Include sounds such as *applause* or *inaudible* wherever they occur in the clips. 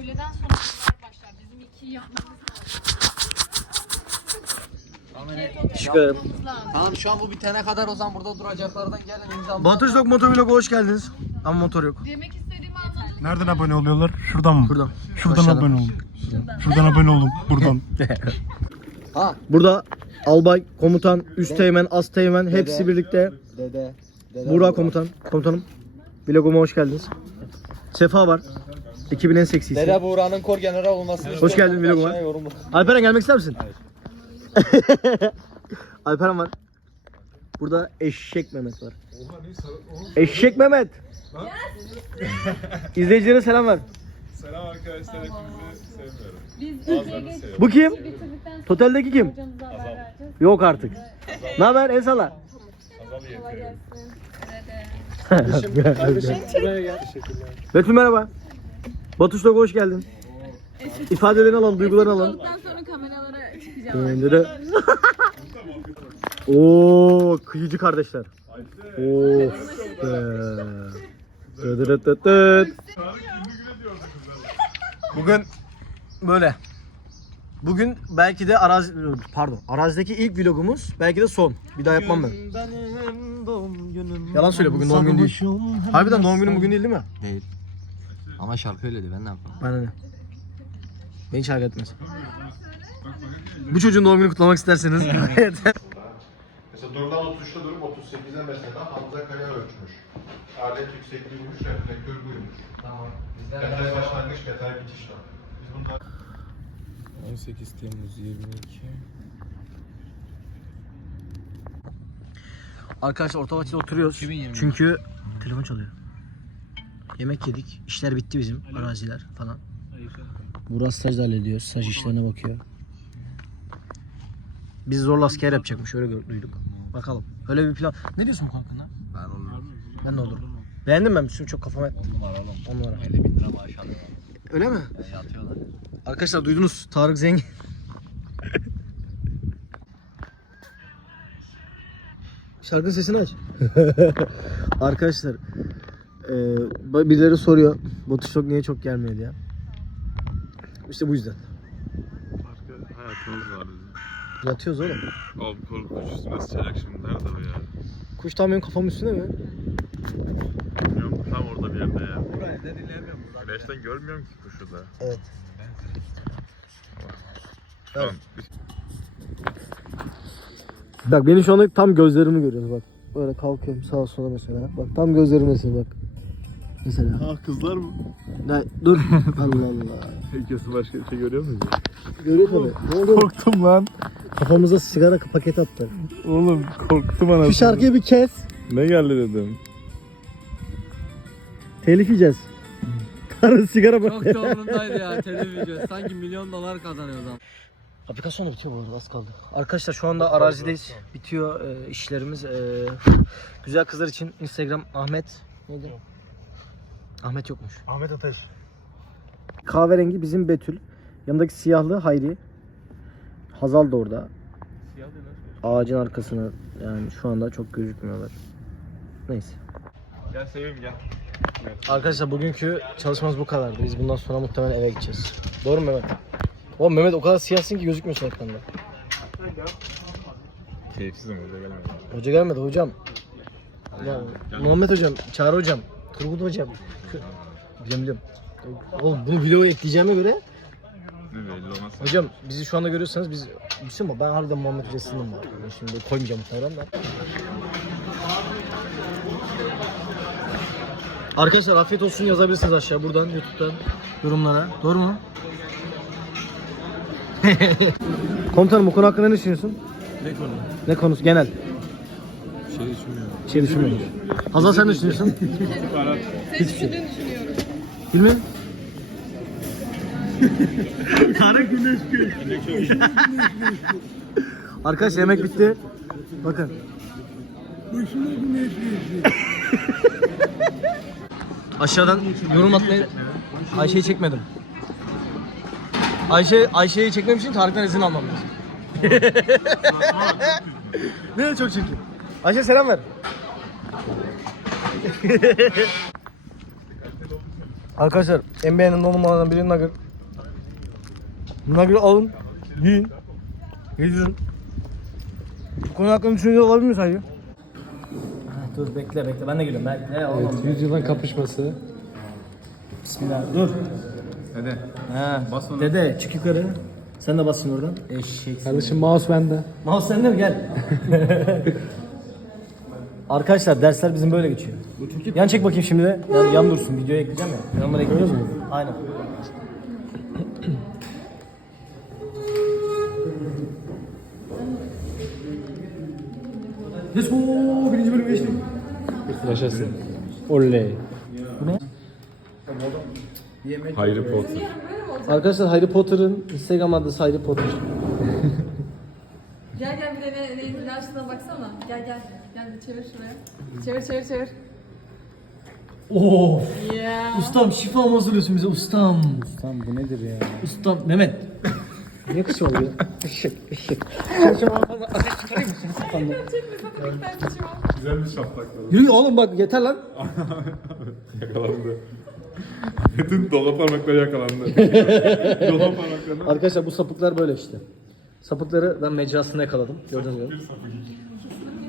öğleden sonra başlar. Bizim ikiyi yapmamız lazım. Lazım. Tamam şu an bu bitene kadar o zaman burada duracaklardan gelin imza Batuşluk Motovlog'a hoş geldiniz. Ama motor yok. Demek istediğimi anladın. Nereden abone oluyorlar? Şuradan mı? Buradan. Şuradan Aşağıdan. abone olun. Şuradan abone olun. Buradan. *laughs* Ha. Burada albay, komutan, üst teğmen, az teğmen hepsi birlikte. Dede. Dede Buğra komutan, komutanım. Vloguma hoş geldiniz. Sefa var. Ekibin en seksisi. Dede Buğra'nın kor general olmasını Hoş geldin vloguma. Alperen gelmek ister misin? Alperen var. Burada eşek Mehmet var. Eşek Mehmet. İzleyicilere selam ver. Selam arkadaşlar hepinizi sevmiyorum. Biz ikiye geç Bu kim? bitirdikten sonra Toteldeki kim? hocamıza haber vereceğiz. Yok artık. Ne haber? El salla. Azal yapıyorum. Betül merhaba. Batuş Log hoş geldin. İfadelerini alalım, duygularını alalım. Olduktan sonra kameralara çıkacağım. Dede. *laughs* Oo, kıyıcı kardeşler. Of be. Dıdıdıdıdıt. Bugün böyle. Bugün belki de arazi pardon arazideki ilk vlogumuz belki de son. Bir daha yapmam ben. Yalan söyle bugün doğum günü değil. Harbiden doğum günüm bugün değil değil mi? Değil. Ama şarkı öyleydi ben ne yapayım? Bana ne? Beni şarkı etmez. Bu çocuğun doğum günü kutlamak isterseniz *laughs* *laughs* Mesela durulan oturuşta durum 38'e mesela Hamza Kaya ölçmüş. Alet yüksekliğiymiş, reflektör buymuş. Tamam. Metal başlangıç, metal bitiş var. Biz bunlar 18 Temmuz 22 Arkadaşlar orta bahçede oturuyoruz. 2020. Çünkü telefon çalıyor. Yemek yedik. İşler bitti bizim. Araziler falan. Burak staj da hallediyor. Staj işlerine bakıyor. Biz zorla asker yapacakmış. Öyle duyduk. Bakalım. Öyle bir plan. Ne diyorsun bu hakkında? Ben olurum. Ben de olurum. Beğendim ben. Bütün çok kafama etti. On numara oğlum. 10 numara. 50 bin lira maaş alıyor. Öyle mi? E, Yatıyorlar. Arkadaşlar duydunuz. Tarık zengin. Şarkının sesini aç. *laughs* Arkadaşlar e, birileri soruyor Batu Şok niye çok gelmiyor diye. İşte bu yüzden. Başka hayatımız var bizim. Yatıyoruz oğlum. Abi korkunç üstüne sıçacak şimdi. Nerede bu ya? Kuş tam benim kafamın üstünde mi? Bilmiyorum tam orada bir yerde ya. Güneşten görmüyorum ki kuşu da. Evet. Tamam. Bak benim şu anda tam gözlerimi görüyoruz bak. Böyle kalkıyorum sağa sola mesela. Bak tam gözlerimdesin bak. Mesela. Ah kızlar mı? Ne, dur. *laughs* Allah Allah. Herkesi başka bir şey görüyor muyuz? Görüyor tabii. Ne oldu? Korktum lan. Kafamıza sigara paket attı. Oğlum korktum anasını. Şu şarkıyı bir kes. Ne geldi dedim. Telif yiyeceğiz. *laughs* Karın sigara bak. Çok zorundaydı ya televizyon. Sanki milyon dolar kazanıyor adam. Aplikasyon da bitiyor bu arada az kaldı. Arkadaşlar şu anda arazideyiz. Bitiyor e, işlerimiz. E, güzel kızlar için Instagram Ahmet neydi? Ahmet yokmuş. Ahmet Ateş. Kahverengi bizim Betül. Yanındaki siyahlı Hayri. Hazal da orada. Ağacın arkasına yani şu anda çok gözükmüyorlar. Neyse. Gel seveyim gel. Arkadaşlar bugünkü çalışmamız bu kadardı. Biz bundan sonra muhtemelen eve gideceğiz. Doğru mu Mehmet? Oğlum Mehmet o kadar siyahsın ki gözükmüyorsun ekranda. Keyifsizim öyle gelmedi. Hoca gelmedi hocam. Ya, Muhammed hocam, Çağrı hocam, Turgut hocam. Biliyorum biliyorum. Oğlum bunu videoya ekleyeceğime göre Ne belli olmaz. hocam bizi şu anda görüyorsanız biz mu? Ben harbiden Muhammed Hoca sınırım var. Şimdi koymayacağım muhtemelen de. Arkadaşlar afiyet olsun yazabilirsiniz aşağı buradan YouTube'dan yorumlara. Doğru mu? *laughs* Komutanım bu konu hakkında ne düşünüyorsun? Ne konu? Ne konusu? Genel. Şey düşünmüyorum. Bir şey düşünmüyorum. Hazal sen ne düşünüyorsun? *laughs* Hiçbir şey. Bilmem. *laughs* Arkadaş yemek bitti. Bakın. *laughs* Aşağıdan yorum atmayı Ayşe'yi çekmedim. Ayşe Ayşe'yi çekmem için Tarık'tan izin almam lazım. ne çok çirkin. Ayşe selam ver. Arkadaşlar en beğenilen dondurmalardan biri Nugget. Nugget'ı alın, yiyin, yedirin. Bu konu hakkında düşünce olabilir mi sadece? Dur bekle bekle ben de geliyorum bekle. Evet, yüzyılın kapışması. Bismillah dur. Dede. Ha. Bas onu. Dede çık yukarı. Sen de bas şimdi oradan. Eşek. Kardeşim mouse bende. Mouse sende mi gel. *laughs* Arkadaşlar dersler bizim böyle geçiyor. Yan çek bakayım şimdi de. Yan, yan dursun. Videoya ekleyeceğim ya. Yanlara ekleyeceğim. Aynen. Let's go. Birinci bölüm geçtim. Yaşasın. Oley. Harry Potter. Arkadaşlar Harry Potter'ın Instagram adresi Harry Potter. Gel gel bir de ne, neyin ilaçlığına baksana. Gel gel. Gel bir çevir şuraya. Çevir çevir çevir. Of. Yeah. Ustam şifa mı hazırlıyorsun bize ustam? Tamam bu nedir ya? Ustam Mehmet. Niye kısa oluyor? Işık, ışık. Güzel bir şaplak Yürü oğlum bak yeter lan. *laughs* Yakalandı. Bütün dolap parmakları yakalandı. *laughs* dolap parmaklarını. Arkadaşlar bu sapıklar böyle işte. Sapıkları ben mecrasında yakaladım. Gördüğünüz gibi.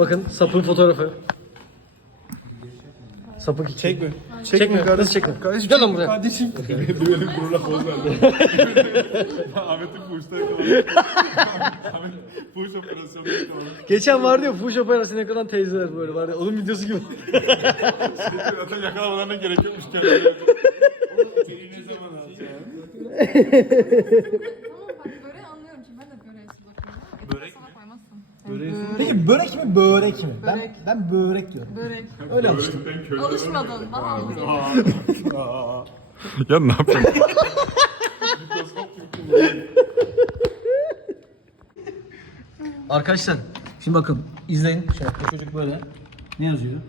Bakın sapığın fotoğrafı. Sapık iki. Çekme. Çekme kardeşim. Çekme. Kardeşim gel lan buraya. Kardeşim. Düğenin gururla poz verdi. Ahmet'in fuhuşta yakalandı. Ahmet fuhuş operasyonu yakalandı. Geçen vardı ya fuş operasyonu yakalan teyzeler böyle vardı. Onun videosu gibi. Zaten yakalamalarına gerek yokmuş kendilerine. *laughs* ne zaman alacağım? *laughs* Böreği anlıyorum ki ben de böreğe bakıyorum. Börek mi? koymazsın. Peki börek mi börek mi? Ben, Börek. ben börek diyorum. Börek. Öyle alıştım. Alışmadın. Daha alışmadın. Ya ne yapıyorsun? *laughs* Arkadaşlar şimdi bakın izleyin. Şöyle bu çocuk böyle. Ne yazıyor?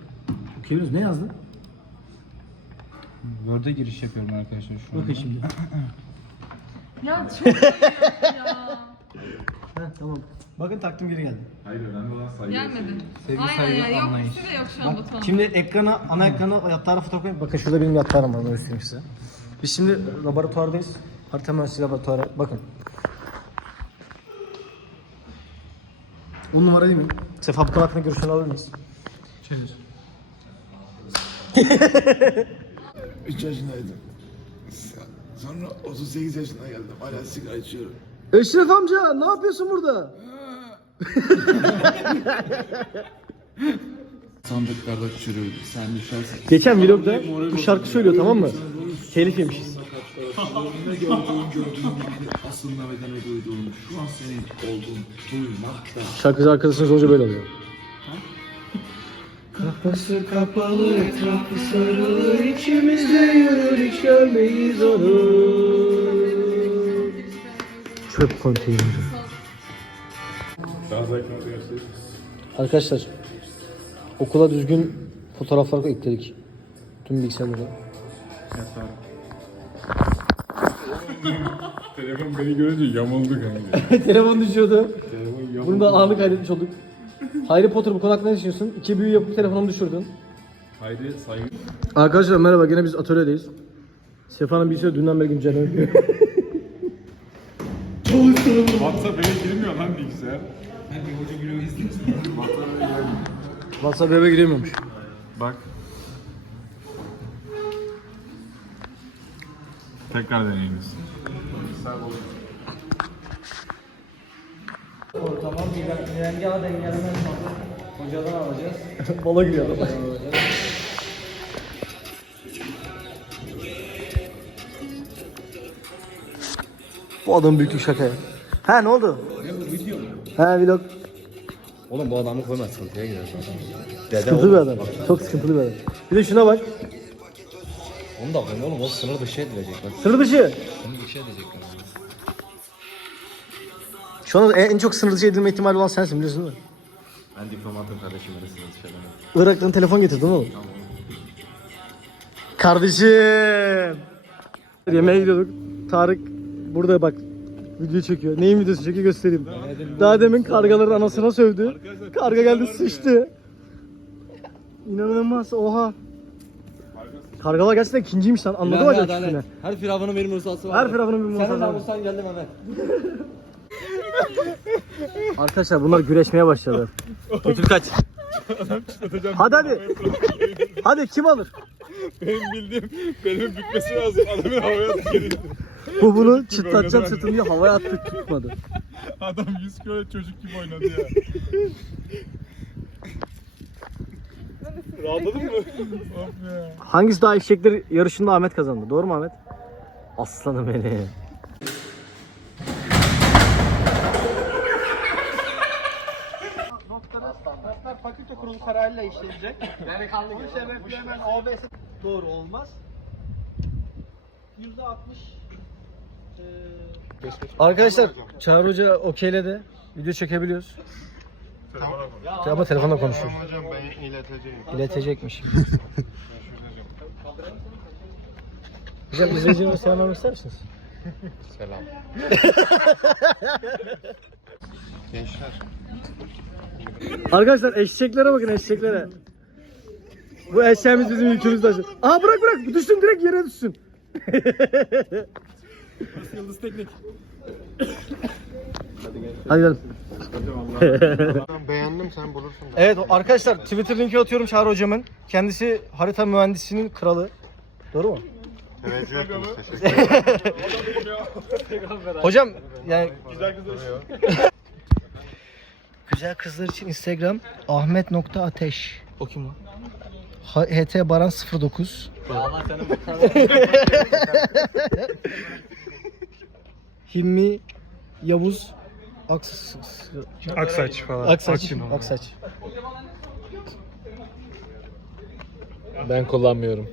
Okuyabiliyoruz. Ne yazdı? Word'e giriş yapıyorum arkadaşlar şu an. Bakın şimdi. *laughs* Ya çok iyi ya. Heh, tamam. Bakın taktım geri geldi. Hayır önemli olan saygı. Gelmedi. Sevgi, Aynen saygı, ya. Yok anlayış. ikisi de yok şu an Batuhan. Şimdi ekrana, ana ekrana yatağına fotoğraf koyayım. Bakın şurada benim yatağım var. Onu göstereyim size. Biz şimdi laboratuvardayız. Harita mühendisliği laboratuvarı. Bakın. 10 numara değil mi? Sefa bu konu hakkında görüşlerini alır mıyız? 3 yaşındaydım. Sonra 38 yaşına geldim. Hala sigara içiyorum. Eşref amca ne yapıyorsun burada? Sandıklarda çürüyordu. Sen düşersen. Geçen vlogda bu şarkı söylüyor tamam mı? Telif yemişiz. Ne gördüğün gördüğün gibi aslında ve ne duyduğun şu an senin olduğun duymakta. Şarkıcı arkadaşınız olunca böyle oluyor. Kapısı kapalı, etrafı sarılı, içimizde yürür hiç görmeyiz onu. Çöp konteyneri. Arkadaşlar okula düzgün fotoğraflar ekledik. Tüm bilgisayarlara. *laughs* Telefon beni görünce yamuldu kanka. *laughs* Telefon düşüyordu. Telefon yamuldu. Bunu da anı kaydetmiş olduk. Harry Potter bu konu hakkında ne düşünüyorsun? İki büyü yapıp telefonumu düşürdün. Haydi saygı. Arkadaşlar merhaba gene biz atölyedeyiz. Sefa'nın bilgisayarı dünden beri güncelleniyor. *laughs* WhatsApp eve girmiyor lan bilgisayar. WhatsApp eve giremiyormuş. Bak. Tekrar deneyimiz. Tamam rengi A dengelemez Hocadan alacağız. Bala giriyor adam. Bu adam büyük bir şaka ya. Ha ne oldu? Ha vlog. Oğlum bu adamı koyma sıkıntıya girer. Sıkıntılı bir adam. Çok sıkıntılı bir adam. Bir de şuna bak. Onu da koyma oğlum o sınır dışı edilecek bak. Sınır dışı. Sınır dışı edecekler. Şu an en en çok sınır dışı edilme ihtimali olan sensin biliyorsun değil mi? Ben diplomatım kardeşim öyle sınır dışı edemem. Irak'tan telefon getirdin oğlum. Kardeşim. Yemeğe gidiyorduk. Tarık burada bak video çekiyor. Neyin videosu çekiyor göstereyim. Daha demin kargaların anasına sövdü. Karga geldi sıçtı. İnanılmaz oha. Kargalar gerçekten ikinciymiş lan. Anladı bacak adalet. üstüne. Her firavunun bir Musa'sı var. Her firavunun bir Musa'sı Senin var. namusan geldi Mehmet. *laughs* Arkadaşlar bunlar güreşmeye başladı. Betül kaç. hadi hadi. Hadi kim alır? Benim bildiğim belimin bükmesi lazım. Adamın havaya atıyor. Bu bunu çıtlatacağım sırtını diye havaya attık tutmadı. Adam 100 kilo çocuk gibi oynadı ya. Rahatladın mı? of ya. Hangisi daha eşekler yarışında Ahmet kazandı. Doğru mu Ahmet? Aslanım beni. Fakülte kurulu kararıyla işlenecek. Yani Bu sebeple hemen OBS doğru olmaz. Yüzde altmış Arkadaşlar Çağrı Hoca okeyledi. Video çekebiliyoruz. Ama telefonla konuşuyor. Hocam ben ileteceğim. İletecekmiş. *laughs* Hocam izleyicilerime selam vermek ister misiniz? Selam. *laughs* Gençler. Arkadaşlar eşeklere bakın eşeklere. Bu eşeğimiz bizim yükümüz taşı. Aha bırak bırak düşsün direkt yere düşsün. *laughs* Yıldız Teknik. Hadi gidelim. Beğendim sen bulursun. Evet arkadaşlar Twitter linki atıyorum Çağrı hocamın. Kendisi harita mühendisinin kralı. Doğru mu? Teveccüh ettiniz. Teşekkür ederim. *laughs* Hocam yani Güzel kızlar. *laughs* güzel kızlar için Instagram ahmet.ateş. O kim lan? HT Baran 09. *laughs* Hilmi Yavuz Aks Aksaç falan. Aksaç. Aksaç. Ben kullanmıyorum.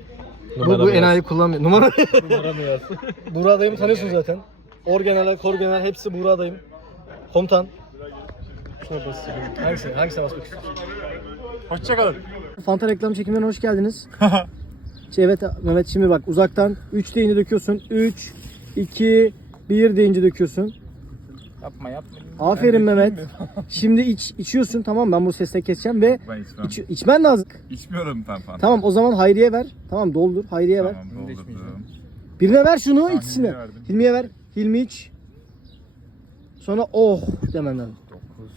Bu, bu enayi kullanmıyor. Numara Numaramı yaz. *laughs* Buğra dayımı tanıyorsun zaten. Orgeneral, korgeneral hepsi Buğra dayım. Komutan. Şuna basayım. Hangisi? Hangisine basmak istiyorsun? Hoşçakalın. Fanta reklam çekimlerine hoş geldiniz. *laughs* şey, evet Mehmet şimdi bak uzaktan 3 deyince döküyorsun. 3, 2, 1 deyince döküyorsun. Yapma yapma. Aferin Mehmet. *laughs* Şimdi iç, içiyorsun tamam ben bu sesle keseceğim ve Ben içmem. iç, içmen lazım. İçmiyorum ben falan. Tamam o zaman Hayriye ver. Tamam doldur Hayriye ver. Tamam doldurdum. Birine ver şunu. Hilmi'ye verdim. Hilmi'ye ver. Hilmi iç. Sonra oh demen lazım.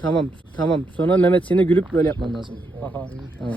Tamam tamam. Sonra Mehmet seni gülüp böyle yapman lazım. Tamam.